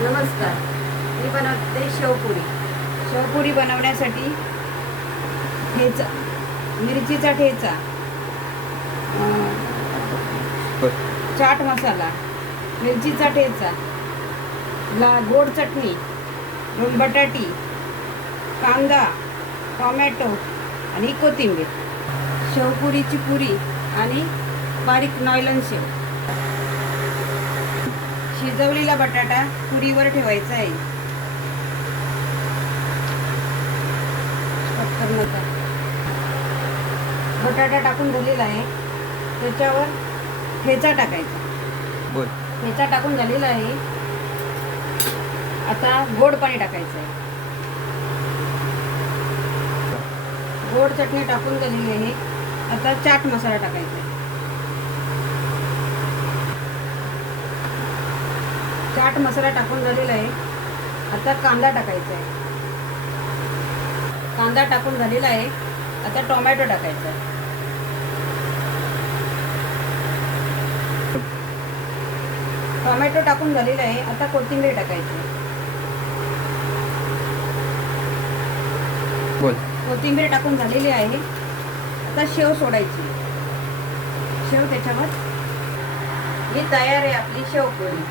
नमस्कार. मी बनवते शेवपुरी. शेवपुरी बनवण्यासाठी ठेचा, मिरचीचा ठेचा, चाट मसाला, मिरचीचा ठेचा, गोड चटणी, 2 बटाटी, कांदा, टोमॅटो आणि कोथिंबीर. शेवपुरीची पुरी आणि बारीक नॉयलन शेव. शिजवलेला बटाटा पुरीवर ठेवायचा आहे. बटाटा टाकून झालेला आहे, त्याच्यावर ठेचा टाकायचा. ठेचा टाकून झालेला आहे. आता गोड पाणी टाकायचं आहे. गोड चटणी टाकून झालेली आहे. आता चाट मसाला टाकायचा आहे. चाट मसाला टाकून झालेला आहे. आता कांदा टाकायचा आहे. कांदा टाकून झालेला आहे. आता टोमॅटो टाकायचा आहे. टोमॅटो टाकून झालेला आहे. आता कोथिंबीर टाकायची. कोथिंबीर टाकून झालेली आहे. आता शेव सोडायची. शेव त्याच्यावर. ही तयार आहे आपली शेवपुरी.